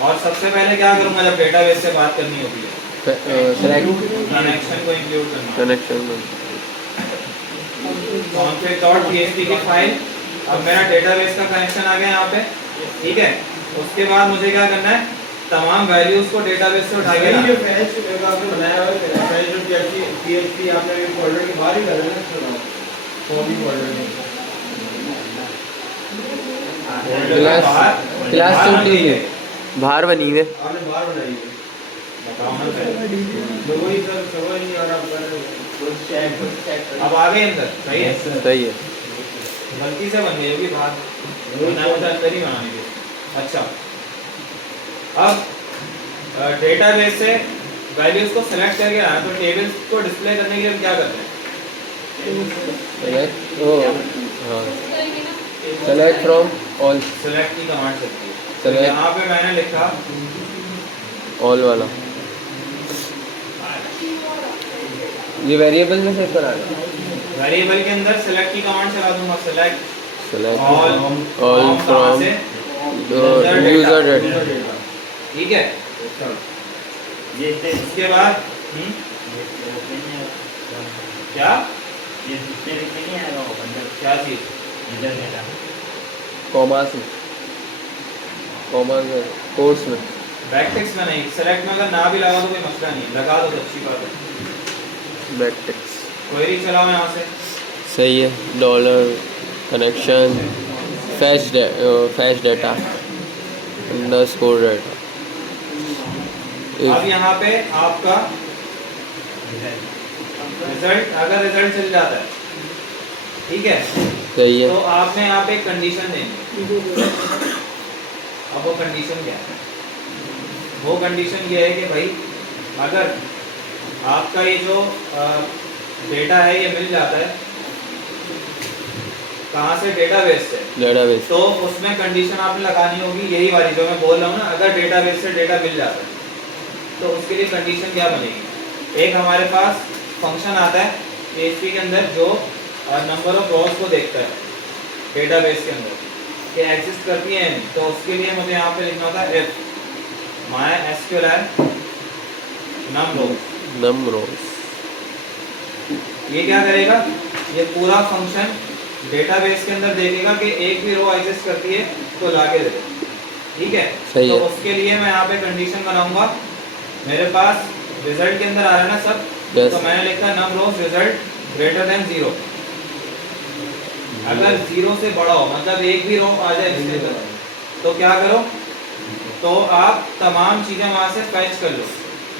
और सबसे पहले क्या करूँगा जब डेटाबेस से बात करनी होती है, कनेक्शन को इंक्लूड करना, कनेक्शन में config.php की फाइल। अब मेरा डेटाबेस का कनेक्शन आ गया यहाँ पे, ठीक है। उसके बाद मुझे क्या करना है, तमाम वैल्यूज को डेटाबेस से उठा के जो फैच आपने बनाया हुआ है, फैच जो PHP आपने फोल्डर के बाहर ही कर देना, सुनो कॉपी फोल्डर में क्लास छोटी है, बाहर बनी है, आपने बाहर बनाई है। बताओ ना फिर। तो वही सर समझ नहीं आ रहा, पर चेक अब आ गए अंदर, सही है। सही है। गलती से बन गई होगी बाहर, वरना मुझे अंदर ही बनानी थी। अच्छा, अब डेटाबेस से वैल्यूज को सेलेक्ट करके आना, तो टेबल्स को डिस्प्ले करने के लिए हम क्या करते हैं, सेलेक्ट फ्रॉम ऑल, सेलेक्ट की कमांड चलती है। तो Select. यहाँ पे मैंने लिखा ऑल वाला, ये वेरिएबल में सेव करा है। वेरिएबल के अंदर सेलेक्ट की कमांड चला दूंगा, select select all all from user data, ठीक है। इसके बाद क्या क्या चीज, कॉमा से, कॉमा से कोर्स में, बैकटिक्स में नहीं, सेलेक्ट में अगर ना भी लगा तो कोई मसला नहीं, लगा दो तो अच्छी बात है। बैकटिक्स क्वेरी चलाओ यहाँ से, सही है। Dollar connection fetch data underscore data, अब यहाँ पे आपका रिजल्ट, अगर रिजल्ट चल जाता है, ठीक है, सही है। तो आपने यहाँ पे एक कंडीशन देनी। अब वो कंडीशन क्या है, वो कंडीशन ये है कि भाई अगर आपका ये जो डेटा है ये मिल जाता है कहाँ से, डेटाबेस से, डेटाबेस, तो उसमें कंडीशन आपने लगानी होगी यही वाली जो मैं बोल रहा हूँ ना, अगर डेटाबेस से डेटा मिल जाता है तो उसके लिए कंडीशन क्या बनेगी। एक हमारे पास फंक्शन आता है PHP के अंदर जो नंबर ऑफ रॉज को देखता है डेटाबेस के अंदर कि एग्जिस्ट करती है, तो उसके लिए मुझे यहाँ पे लिखना होता है if MySQL num rows। ये क्या करेगा, ये पूरा फंक्शन डेटाबेस के अंदर देखेगा कि एक भी रो एग्जिस्ट करती है तो लाके दे दे, ठीक है। तो उसके लिए मैं यहाँ पे कंडीशन बनाऊंगा, मेरे पास रिजल्ट के अंदर आ रहा है ना सब, yes. तो मैंने लिखा नम रोज रिजल्ट ग्रेटर देन 0। अगर 0 से बड़ा हो, मतलब एक भी रो आ जाए इसके अंदर, तो क्या करो, तो आप तमाम चीजें वहां से फैच कर लो।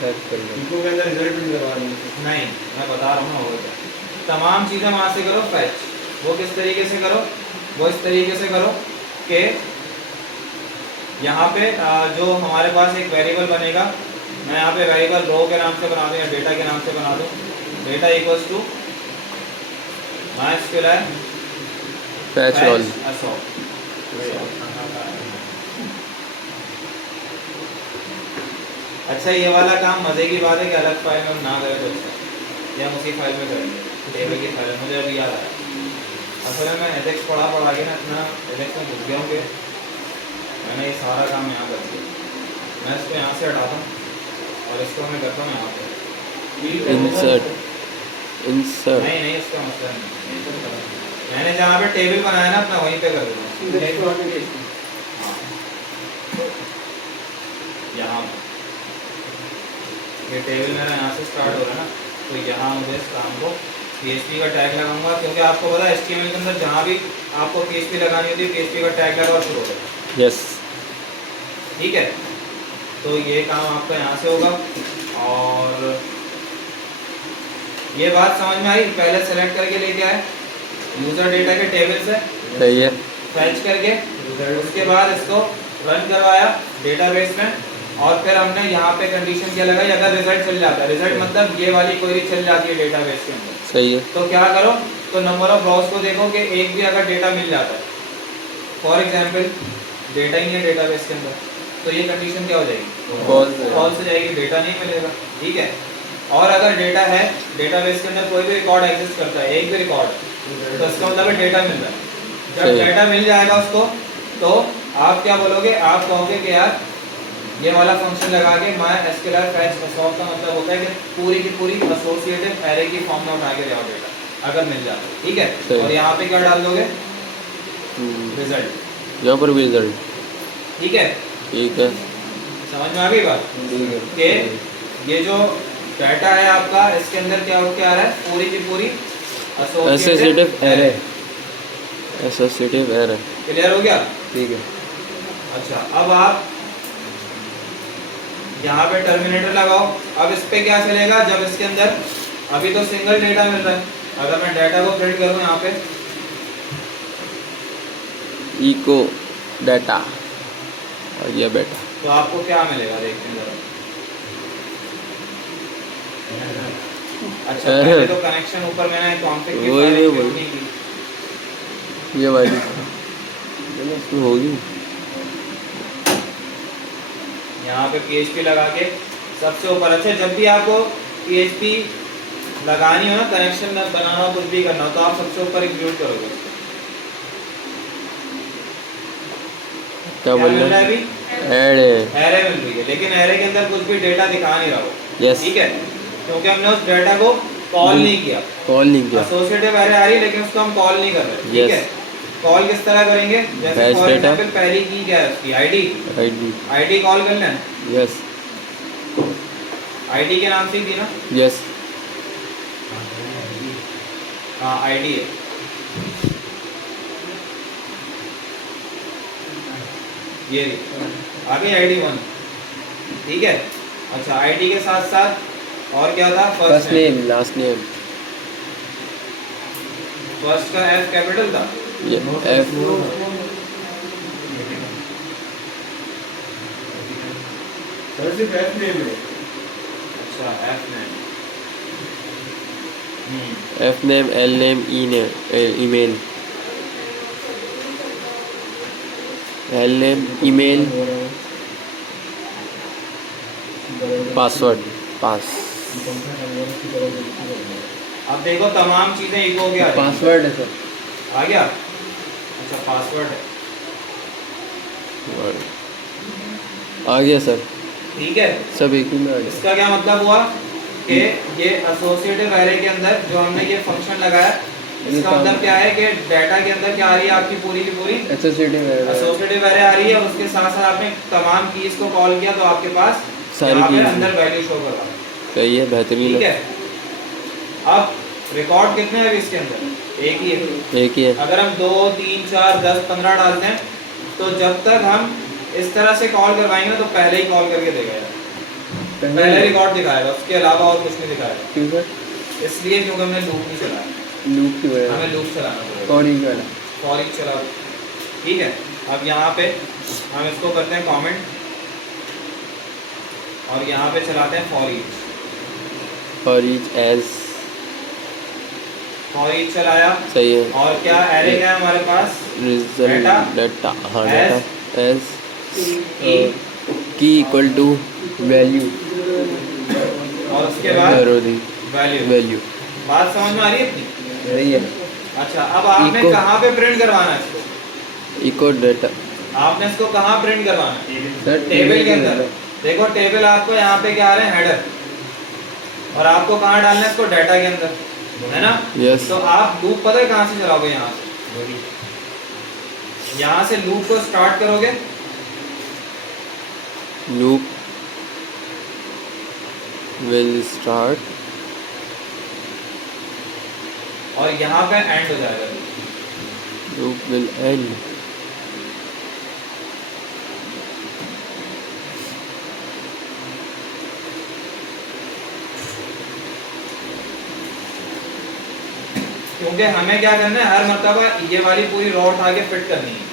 इनको के अंदर रिजल्ट भी करवानी है। नहीं, मैं बता रहा हूँ ना, होगा क्या, तमाम चीजें वहां से करो फैच। वो किस तरीके से करो, वो इस तरीके से करो कि यहाँ पे जो हमारे पास एक वेरिएबल बनेगा, मैं यहाँ पे वेरिएबल रो के नाम से बना दूँ या डेटा के नाम से बना दूँ, data equals to MySQL fetch all. अच्छा, ये वाला काम मजे की बात है कि अलग फाइल में हम ना करें तो अच्छा, या हम उसी फाइल में करेंगे, टेबल की फाइल। मुझे अभी याद आया, असल में मैं एलेक्स पढ़ा के ना इतना एलेक्स में घुस गया हूँ कि मैंने ये सारा काम यहाँ कर दिया। मैं इसको यहाँ से हटाता हूँ और इसको मैं करता हूँ यहाँ पे इंसर्ट, नहीं इसका मसला नहीं, मैंने जहाँ पे टेबल बनाया ना अपना वहीं पे कर देता हूँ। यहाँ ये टेबल मेरा यहाँ से स्टार्ट हो रहा है ना, तो यहाँ मुझे इस काम को PHP का टैग लगाऊंगा, क्योंकि आपको पता है HTML के अंदर जहाँ भी आपको PHP लगानी होती है PHP का टैग लगा और शुरू होगा, यस, ठीक है। तो ये काम आपका यहाँ से होगा। और ये बात समझ में आई, पहले सेलेक्ट करके लेके आए यूजर डेटा के टेबल से, सही है। फैच करके, उसके बाद इसको रन करवाया डेटाबेस में, और फिर हमने यहाँ पे कंडीशन क्या लगाई, अगर रिजल्ट चल जाता है, रिजल्ट मतलब ये वाली क्वेरी चल जाती है डेटाबेस के अंदर, सही है। तो क्या करो, तो नंबर ऑफ रॉज को देखो कि एक भी अगर डेटा मिल जाता है, फॉर एग्जांपल डेटा ही है डेटाबेस के अंदर, तो ये कंडीशन क्या हो जाएगी, फॉल्स हो जाएगी, डेटा नहीं मिलेगा, ठीक है। और अगर डेटा है डेटाबेस के अंदर, कोई भी रिकॉर्ड एग्जिस्ट करता है, एक भी रिकॉर्ड, तो इसका मतलब डेटा मिल रहा है। जब डेटा मिल जाएगा उसको, तो आप क्या बोलोगे, आप कहोगे कि यार ये वाला फंक्शन लगा के MySQL fetch assoc का मतलब होता है कि पूरी की पूरी एसोसिएटिव एरे की फॉर्म में उठा के ले आओ डेटा, अगर मिल जाता है, ठीक है। और यहाँ पे क्या डाल दोगे, रिजल्ट, यहाँ पर भी रिजल्ट, ठीक है। ठीक है, समझ में आ गई बात कि ये जो डाटा है आपका, इसके अंदर क्या हो, क्या आ रहा है, पूरी की पूरी associative array, associative array, clear हो गया, ठीक है। अच्छा अब आप यहाँ पे टर्मिनेटर लगाओ। अब इस पे क्या चलेगा, जब इसके अंदर अभी तो सिंगल डेटा मिल रहा है, अगर मैं डाटा को प्रिंट करूँ यहाँ पे इको डाटा और ये बेटा, तो आपको क्या मिलेगा, देखते हैं जरा। अच्छा पहले तो कनेक्शन ऊपर मैंने कॉन्फ़िग की वही फाइल वही। नहीं की, ये वाली इसमें होगी। यहाँ पे PHP लगा के सबसे ऊपर। अच्छा जब भी आपको PHP लगानी हो ना, कनेक्शन बनाना हो, कुछ भी करना हो, तो आप सबसे ऊपर इंक्लूड करोगे। क्या बोल मिल रहा रहे है अभी, हैं? ऐड एरे मिल रही है, लेकिन एरे के अंदर कुछ भी डेटा दिखा नहीं रहा हो, यस, ठीक है, क्योंकि हमने उस डेटा को कॉल नहीं किया। कॉल नहीं किया, एसोसिएटिव एरे आ रही है लेकिन उसको हम कॉल नहीं कर रहे, ठीक Yes. है। कॉल किस तरह करेंगे, जैसे Fetch फॉर data. एग्जांपल पहली की क्या है उसकी, आईडी, आईडी, आईडी कॉल कर लें, यस आईडी के नाम से ही थी ना, यस, हाँ आईडी है, ये आ गई आईडी 1, ठीक है। अच्छा आईडी के साथ साथ और क्या था, first name, last name, first का एफ कैपिटल था, ये एफ, सर सिर्फ एफ नेम है। अच्छा F name, F name, L name, E name, email, L name, email, password, pass, अब देखो तमाम चीजें इको हो गया, पासवर्ड है सर, आ गया। अच्छा पासवर्ड है, आ गया सर, ठीक है। सब एक ही में आ गया। इसका क्या मतलब हुआ कि ये एसोसिएटिव एरे के अंदर जो हमने ये फंक्शन लगाया, इसका मतलब क्या है कि डाटा के अंदर क्या आ रही है आपकी पूरी की पूरी एसोसिएटिव एरे, एसोसिएटिव एरे आ रही है, और उसके साथ साथ आपने तमाम कीज को कॉल किया तो आपके पास सारी यहाँ पे कीज अंदर वैल्यू शो कर रहा है, सही है, बेहतरीन ठीक है, है। अब रिकॉर्ड कितने हैं अभी इसके अंदर, एक ही है। एक ही है, अगर हम 2 3 4 10 15 डालते हैं तो जब तक हम इस तरह से कॉल करवाएंगे ना तो पहले ही कॉल करके देगा यार, पहले रिकॉर्ड दिखाएगा, उसके अलावा और कुछ नहीं दिखाएगा। क्यों सर? इसलिए क्योंकि हमने लूप नहीं चलाया, लूप की वजह हमें लूप चलाना पड़ेगा, कौन ही वाला, फॉर ईच चला, ठीक है। अब यहाँ पे हम इसको करते हैं कमेंट और यहाँ पे चलाते हैं for each, for each as, for each चलाया, सही है। और क्या एरे क्या है हमारे पास, रिजल्ट डाटा, हाँ डाटा एज की इक्वल टू वैल्यू, और उसके बाद वैल्यू। वैल्यू, बात समझ में आ रही है अपनी? सही है। अच्छा अब आपने Echo. कहाँ पे प्रिंट करवाना है इसको, इको डाटा आपने इसको कहाँ प्रिंट करवाना है, सर, टेबल के अंदर। देखो टेबल आपको यहाँ पे क्या आ रहे हैं, हेडर, और आपको कहाँ डालना है इसको, डाटा के अंदर, है ना। यस, तो आप लूप पता है कहाँ से चलाओगे, यहाँ से लूप को स्टार्ट करोगे, लूप विल स्टार्ट, और यहाँ पे एंड हो जाएगा। लूप विल एंड, क्योंकि हमें क्या करना है, हर मर्तबा ये वाली पूरी रो उठा के फिट करनी है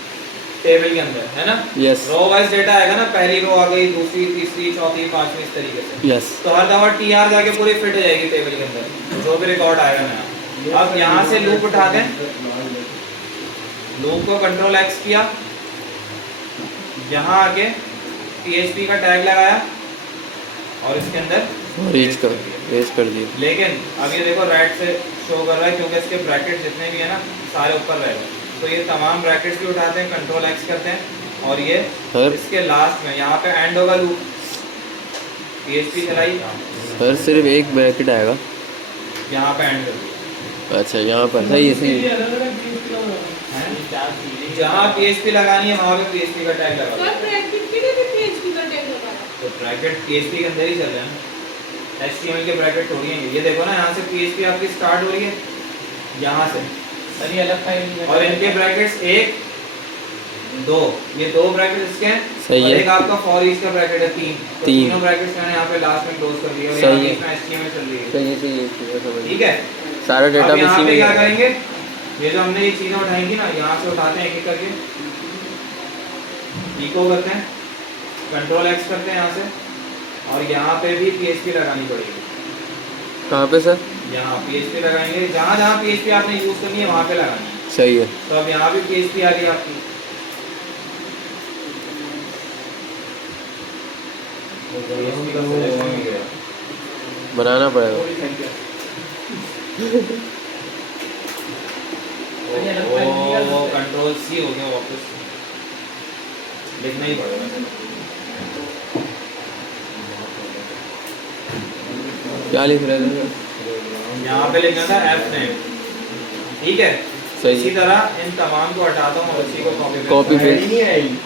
टेबल के अंदर, है ना। यस रो वाइज डेटा आएगा ना, पहली रो आ गई, दूसरी, तीसरी, चौथी, पांचवी, इस तरीके से। यस, तो हर दफा TR जाके पूरी फिट हो जाएगी टेबल के अंदर, जो भी रिकॉर्ड आएगा ना। अब यहाँ से लूप उठाते हैं, लूप को कंट्रोल X किया, यहाँ आके PHP का टैग लगाया और इसके अंदर रीच कर, रेज कर दिया। लेकिन अब ये देखो राइट से शो कर रहा है क्योंकि इसके ब्रैकेट जितने भी है ना सारे ऊपर रहेगा। तो ये तमाम ब्रैकेट्स भी उठाते हैं, कंट्रोल X करते हैं और ये सर इसके लास्ट में यहाँ पे एंड होगा लूप। PHP चलाई, सर सिर्फ एक ब्रैकेट आएगा। यहाँ पे एंड कर दिया। अच्छा यहाँ पर सही है सही है। जहाँ PHP लगानी है वहाँ पे PHP का टैग लगा दो। सर ब्रैकेट के लिए भी PHP का टैग लगा है। तो ब्रैकेट PHP के अंदर ही चल रहे हैं, HTML के ब्रैकेट थोड़ी हैं ये। देखो ना यहाँ से PHP आपकी स्टार्ट हो रही है यहाँ से, सर ये अलग फाइल और इनके ब्रैकेट्स 1 2, ये 2 ब्रैकेट इसके हैं। सही और है। एक आपका फॉर ईच का ब्रैकेट है 3। तो तीन। तीनों ब्रैकेट्स मैंने यहाँ पे लास्ट में क्लोज कर दिया और सही यहाँ है। बीच में HTML चल रही है। सही है सही है समझ ठीक है, सारा डेटा अब यहाँ इसी पे में क्या जाएगा। करेंगे, ये जो हमने ये चीजें उठाई थी ना, यहाँ से उठाते हैं एक एक करके, इको करते हैं, कंट्रोल X करते हैं यहाँ से, और यहाँ पे भी PHP लगानी पड़ेगी। कहाँ पे सर? यहाँ PHP लगाएंगे, जहाँ जहाँ PHP आपने यूज करनी है वहाँ पे लगानी है। सही है। तो अब यहाँ भी PHP आ रही है आपकी। PHP का selection भी गया। बनाना पड़ेगा। वो कंट्रोल C हो गया वापस, लिखना ही पड़ेगा। क्या लिख रहे थे? यहाँ पे लिखना था F name, ठीक है। सही इसी है। तरह इन तमाम को हटाता हूँ और इसी को कॉपी Copy paste। नहीं आएगी।